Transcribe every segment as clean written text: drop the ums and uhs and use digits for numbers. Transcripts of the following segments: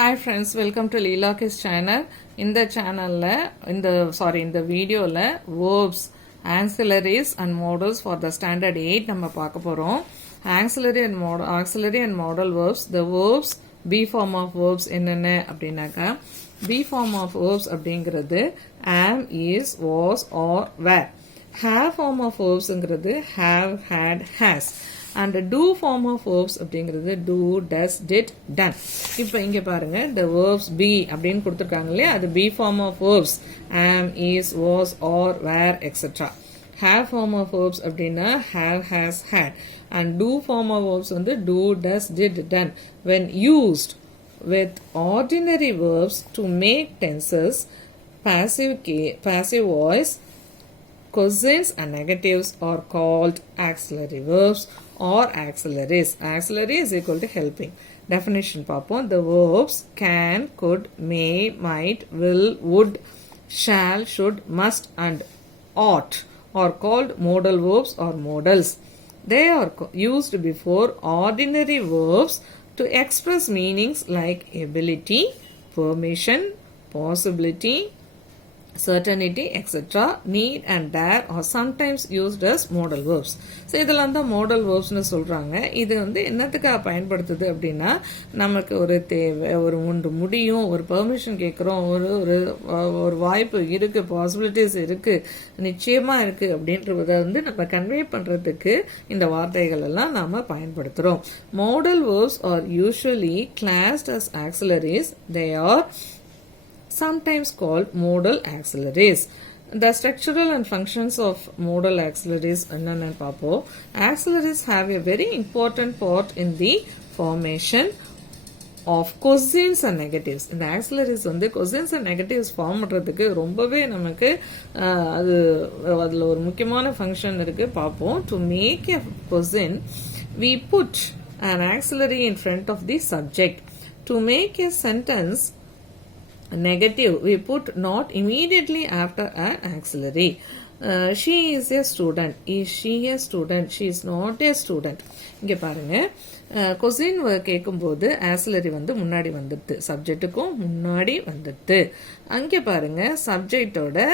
Hi friends, welcome to Leela's channel. In the channel, in the video, verbs, auxiliaries and modals for the standard 8 நம்ம பார்க்க போறோம். Auxiliary and modal verbs. The verbs, B form of verbs என்னென்ன அப்படின்னாக்கா B form of verbs அப்படிங்கிறது am, is, was or were. Have form of verbsங்கிறது have, had, has. And do form of verbs அப்படிங்கிறது do, does, did, done. இப்போ இங்க பாருங்க the verbs be அப்படின்னு கொடுத்திருக்காங்க இல்லையா அது be form of verbs am, is, was, or, were, etc. Have form of verbs அப்படின்னா have, has, had. And do form of verbs வந்து do, does, did, done. When used with ordinary verbs to make tenses, passive voice, cosines and negatives are called auxiliary verbs or auxiliaries. Auxiliary is equal to helping. Definition பார்ப்போம். The verbs can, could, may, might, will, would, shall, should, must and ought are called modal verbs or modals. They are used before ordinary verbs to express meanings like ability, permission, possibility, certainty, etc. Need and dare are sometimes used as modal verbs. So இதெல்லாம் தான் modal verbsனு சொல்றாங்க. இது வந்து என்னத்துக்காக பயன்படுத்துது அப்படின்னா நமக்கு ஒரு தேவை, ஒரு ஒன்று முடியும், ஒரு பெர்மிஷன் கேட்குறோம், ஒரு வாய்ப்பு இருக்கு, பாசிபிலிட்டிஸ் இருக்கு, நிச்சயமா இருக்கு அப்படின்றத வந்து நம்ம கன்வே பண்றதுக்கு இந்த வார்த்தைகள் எல்லாம் நாம பயன்படுத்துறோம். Modal verbs are usually classed as auxiliaries. They are sometimes called modal auxiliaries. The structural and functions of modal auxiliaries என்னன்னு பார்ப்போம். Auxiliaries have a very important part in the formation of cosines and negatives. இந்த auxiliaries வந்து cosines and negatives form பண்றதுக்கு ரொம்பவே நமக்கு அதுல ஒரு முக்கியமான ஃபங்க்ஷன் இருக்கு பார்ப்போம். To make a cosine, we put an auxiliary in front of the subject. To make a sentence negative, we put not immediately after an auxiliary. She is a student. Is she a student? She is not a student. இங்க பாருங்க cuisine கேட்கும்போது auxiliary வந்து முன்னாடி வந்துடுது, சப்ஜெக்டுக்கும் முன்னாடி வந்துடுது. அங்கே பாருங்க சப்ஜெக்டோட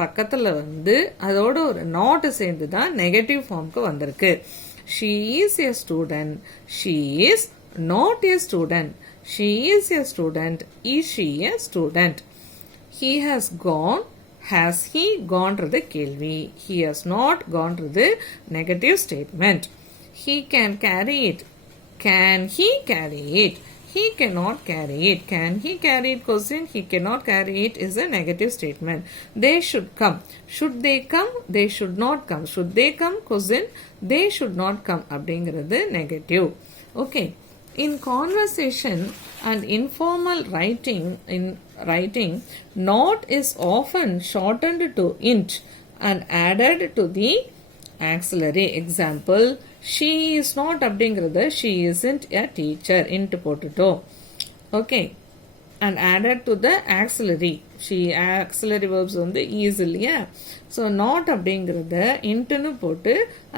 பக்கத்துல வந்து அதோட ஒரு நாட் சேர்ந்து தான் நெகட்டிவ் ஃபார்முக்கு வந்திருக்கு. She is a student. She is not a student. She is a student. Is she a student? He has gone. Has he gone றது கேள்வி. He has not gone றது negative statement. He can carry it. Can he carry it? He cannot carry it. Can he carry it? Question. He cannot carry it is a negative statement. They should come. Should they come? They should not come. Should they come? Question. They should not come. அப்படிங்கிறது negative. Okay. In conversation and informal writing, not is often shortened to int and added to the auxiliary. Example, she is not அப்படிங்கிறது she isn't a teacher. int போட்டுட்டோம். Okay. And added to the auxiliary. Auxiliary verbs வந்து is இல்லையா, so not அப்படிங்கிறத இன்ட்டுன்னு போட்டு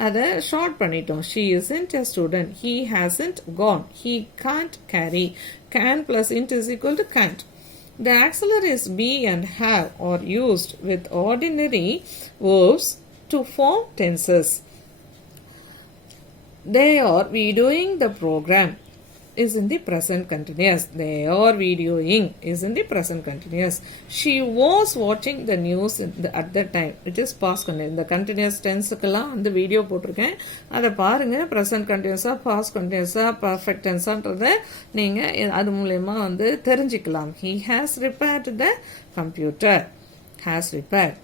அதை short பண்ணிட்டோம். She isn't a student. He hasn't gone. He can't carry. Can plus int is equal to can't. The auxiliaries be and have are used with ordinary verbs to form tenses. They are videoing the program is in the present continuous. They are videoing is in the present continuous. She was watching the news at the time. It is past continuous. இந்த continuous tenseக்குலாம் அந்த video போட்டிருக்கேன், அதை பாருங்க. present continuous past continuous perfect tenseன்றத நீங்க அது மூலமா வந்து தெரிஞ்சுக்கலாம். He has repaired the computer. Has repaired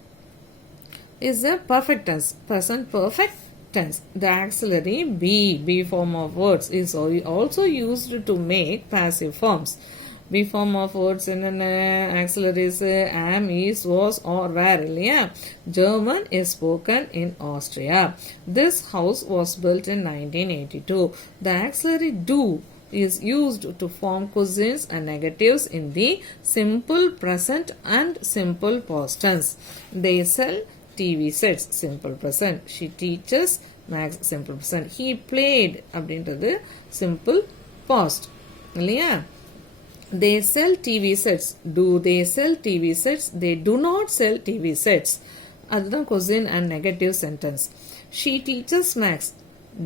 is a perfect tense, present perfect tense. The auxiliary be form of words is also used to make passive forms. Be form of words என்னென்ன auxiliaries am, is, was or were இல்லையா. German is spoken in Austria. This house was built in 1982. The auxiliary do is used to form cosines and negatives in the simple present and simple past tense. They sell TV sets, simple present. She teaches max, simple present. He played அப்படின்றது simple past இல்லையா. They sell TV sets. Do they sell TV sets? They do not sell TV sets. அதுதான் question and negative sentence. She teaches maths.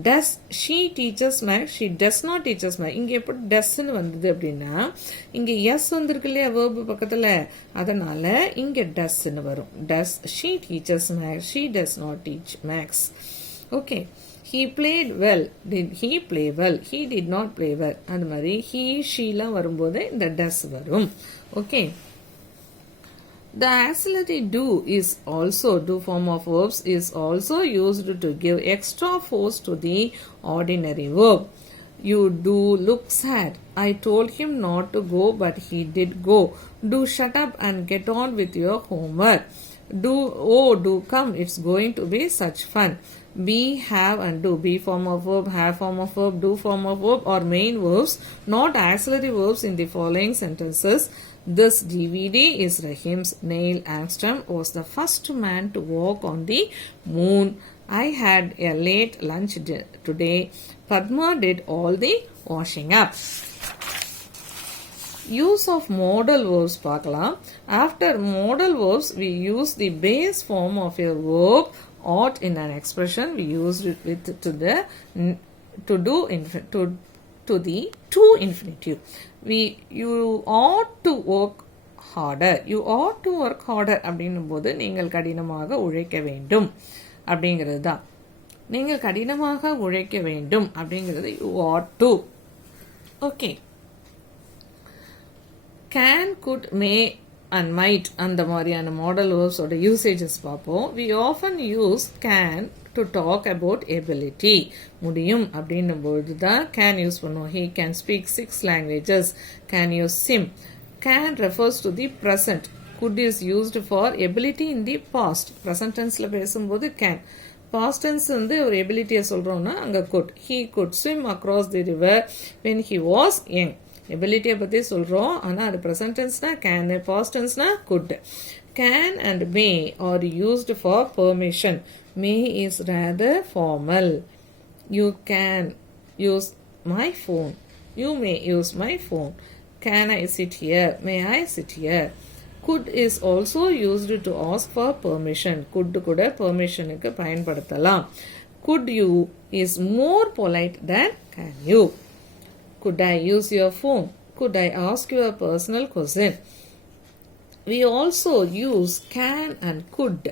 Does she teaches maths? She does not teaches maths. இங்கே எப்படி டஸ்ன்னு வந்தது அப்படின்னா இங்கே S வந்திருக்கு இல்லையா verb பக்கத்தில், அதனால இங்கே டஸ்ன்னு வரும். Does she teaches maths? She does not teach maths. Okay. He played well. Did he play well? He did not play well. அந்த மாதிரி he, sheலாம் வரும்போது இந்த does வரும். Okay. The auxiliary do is also, do form of verbs is also used to give extra force to the ordinary verb. You do look sad. I told him not to go, but he did go. Do shut up and get on with your homework. Do come. It's going to be such fun. Be, have and do. Be form of verb, have form of verb, do form of verb are main verbs, not auxiliary verbs in the following sentences. This DVD is Rahim's. Neil Armstrong was the first man to walk on the moon. I had a late lunch today. Padma did all the washing up. Use of modal verbs பார்க்கலாம். After modal verbs, we use the base form of a verb ought in an expression. We use it with to the to infinitive. You ought to work harder. You ought to work harder அப்படின்னும் போது நீங்கள் கடினமாக உழைக்க வேண்டும் அப்படிங்கிறது தான். நீங்கள் கடினமாக உழைக்க வேண்டும் அப்படிங்கிறது you ought to. Okay. Can, could, may and might அந்த மாதிரியான modal verbs ஓட usages பார்ப்போம். We often use can to talk about ability. முடியும் அப்படின்னும் பொழுது தான் can use பண்ணுவோம். He can speak 6 languages. Can use sim. Can refers to the present. Could is used for ability in the past. Present tenseல பேசும்போது can. Past tense வந்து ஒரு abilityயை சொல்றோம்னா அங்க could. He could swim across the river when he was young. எபிலிட்டியை பற்றி சொல்கிறோம், ஆனால் அது present டென்ஸ்னா கேன், பாஸ்ட் டென்ஸ்னா could. Can and may are used for permission. May is rather formal. You can use my phone. You may use my phone. Can I sit here? May I sit here? Could is also used to ask for permission. Could கூட பெர்மிஷனுக்கு பயன்படுத்தலாம். Could you is more polite than can you. Could I use your phone? Could I ask you a personal question? We also use can and could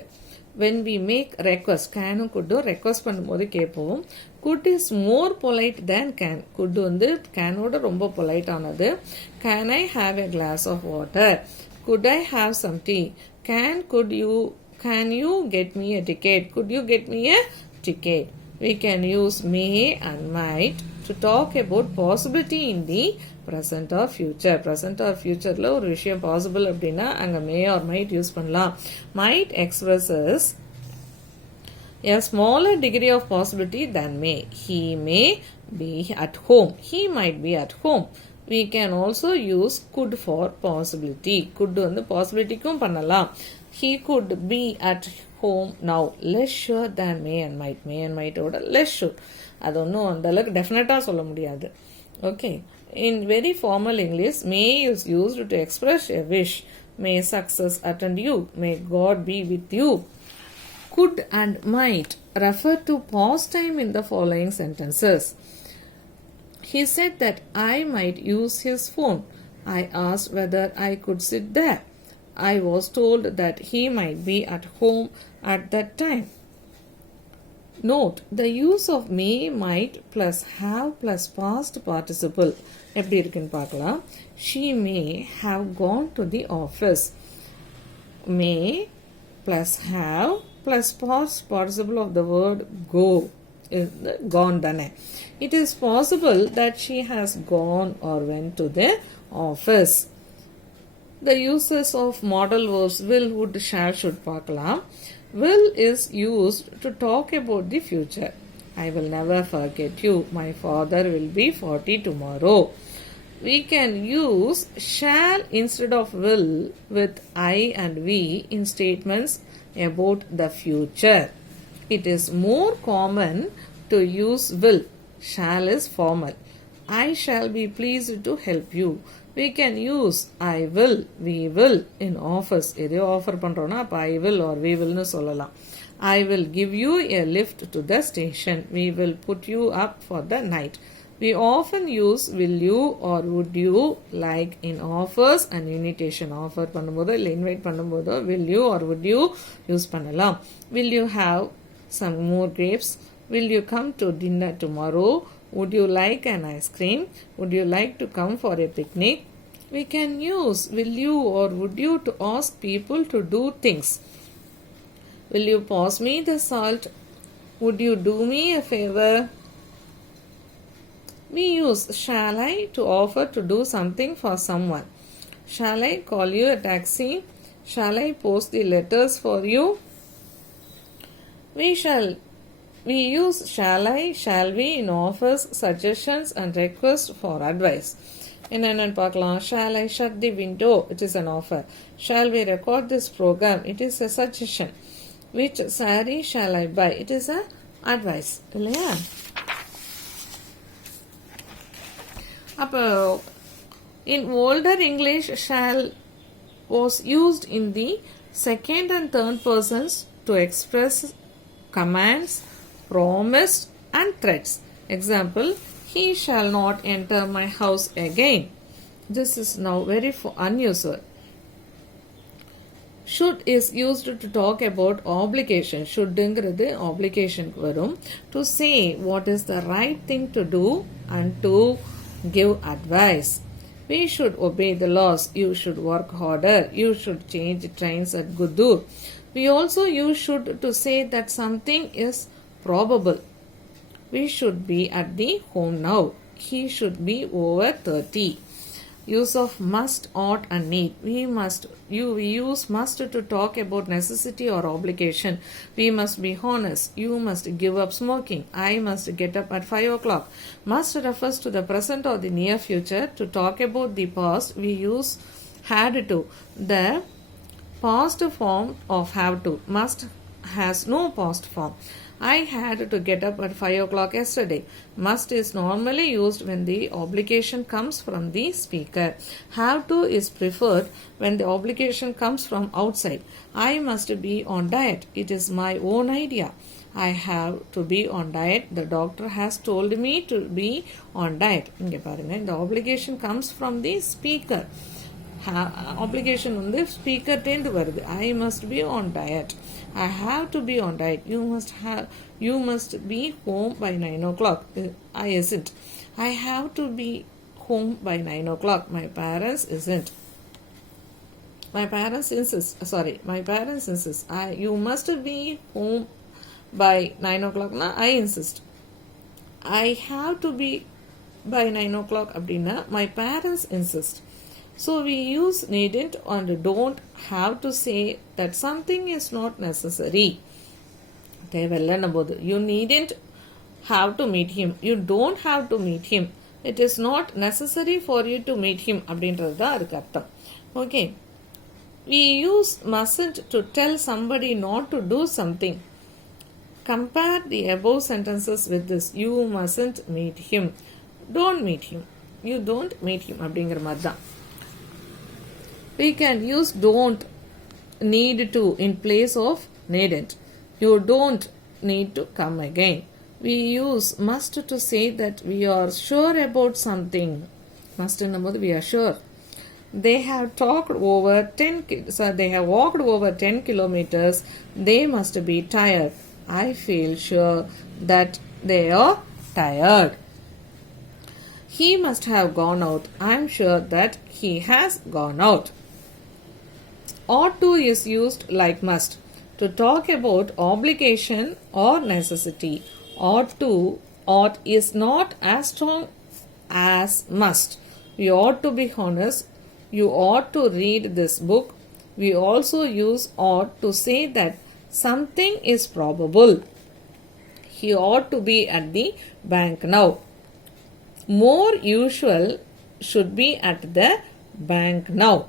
when we make request. Can and could request பண்ணும்போது கேட்போம். Could is more polite than can. Could வந்து can ஓட ரொம்ப polite ஆனது. Can I have a glass of water? Could I have some tea? Can you get me a ticket? Could you get me a ticket? We can use may and might to talk about possibility in the present or future. Present or futureல ஒரு விஷயம் possible அப்படின்னா அங்க may or might use பண்ணலாம். Might expresses a smaller degree of possibility than may. He may be at home. He might be at home. We can also use could for possibility. Could வந்து possibilityக்கும் பண்ணலாம். He could be at home now. Less sure than may and might. May and might ஓட less sure. அது ஒன்றும் அந்த அளவுக்கு டெஃபினட்டாக சொல்ல முடியாது. Okay. In very formal English, may is used to express a wish. May success attend you. May God be with you. Could and might refer to past time in the following sentences. He said that I might use his phone. I asked whether I could sit there. I was told that he might be at home at that time. Note, the use of may, might plus have plus past participle எப்படி இருக்குன்னு பார்க்கலாம். She may have gone to the office. May plus have plus past participle of the word go. Gone தானே. It is possible that she has gone or went to the office. The uses of modal verbs will, would, shall, should பார்க்கலாம். Will is used to talk about the future. I will never forget you. My father will be 40 tomorrow. We can use shall instead of will with I and we in statements about the future. It is more common to use will. Shall is formal. I shall be pleased to help you. We can use I will, we will in offers. எதையோ offer பண்றோம்னா அப்ப I will or we will னு சொல்லலாம். I will give you a lift to the station. We will put you up for the night. We often use will you or would you like in offers and invitation. Offer பண்ணும்போதோ இல்லை invite பண்ணும்போதோ will you or would you use பண்ணலாம். Will you have some more grapes? Will you come to dinner tomorrow? Would you like an ice cream? Would you like to come for a picnic? We can use will you or would you to ask people to do things. Will you pass me the salt? Would you do me a favor? We use shall I to offer to do something for someone. Shall I call you a taxi? Shall I post the letters for you? We use shall I, shall we in offers, suggestions and requests for advice. என்னென்னு பார்க்கலாம். Shall I shut the window? It is an offer. Shall we record this program? It is a suggestion. Which saree shall I buy? It is a advice. இல்லையா? அப்போ in older English shall was used in the second and third persons to express commands, promise and threats. Example, he shall not enter my house again. This is now very unusual. Should is used to talk about obligation. Shouldங்கிறது obligation வரும். To say what is the right thing to do and to give advice. We should obey the laws. You should work harder. You should change trains at Gudur. We also use should to say that something is probable. We should be at the home now. He should be over 30. Use of must, ought and need. We use must to talk about necessity or obligation. We must be honest. You must give up smoking. I must get up at 5 o'clock. Must refers to the present or the near future. To talk about the past, we use had to. The past form of have to. Must has no past form. I had to get up at 5 o'clock yesterday. Must is normally used when the obligation comes from the speaker. Have to is preferred when the obligation comes from outside. I must be on diet. It is my own idea. I have to be on diet. The doctor has told me to be on diet. இங்க பாருங்க, the obligation comes from the speaker. Obligation வந்து speaker டேந்து வருது. I must be on diet. I have to be on diet. You must be home by 9 o'clock. I isn't. I have to be home by 9 o'clock. My parents isn't. My parents insist. You must be home by 9 o'clock. Na, I insist. I have to be by 9 o'clock. Abdina, my parents insist. So we use needn't and don't have to say that something is not necessary. You needn't have to meet him. You don't have to meet him. It is not necessary for you to meet him. Okay. We use mustn't to tell somebody not to do something. Compare the above sentences with this. You mustn't meet him. Don't meet him. You don't meet him. We can use don't, need to in place of needn't. You don't need to come again. We use must to say that we are sure about something. Must number we are sure. They have walked over 10 kilometers. They must be tired. I feel sure that they are tired. He must have gone out. I am sure that he has gone out. Ought to is used like must to talk about obligation or necessity. Ought is not as strong as must. We ought to be honest. You ought to read this book. We also use ought to say that something is probable. He ought to be at the bank now. More usual should be at the bank now.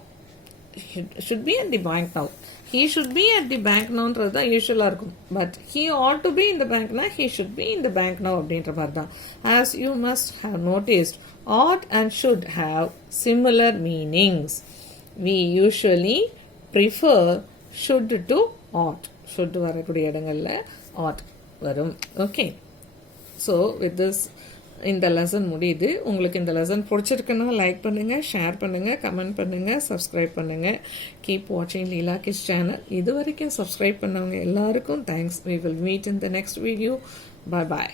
should be at the bank now. He should be at the bank nowன்றது தான் யூஷுவலாக இருக்கும். But he ought to be in the bankனா he should be in the bank now அப்படின்ற மாதிரி தான். As you must have noticed, ought and should have similar meanings. We usually prefer should to ought. should வரக்கூடிய இடங்களில் ought வரும். Okay, so with this இந்த lesson முடியுது. உங்களுக்கு இந்த லெசன் பிடிச்சிருக்குன்னா லைக் பண்ணுங்கள், ஷேர் பண்ணுங்கள், கமெண்ட் பண்ணுங்கள், சப்ஸ்கிரைப் பண்ணுங்கள். கீப் வாட்சிங் லீலா கிஸ் சேனல். இது வரைக்கும் சப்ஸ்கிரைப் பண்ணவங்க எல்லாருக்கும் thanks. We will meet in the next video. Bye bye.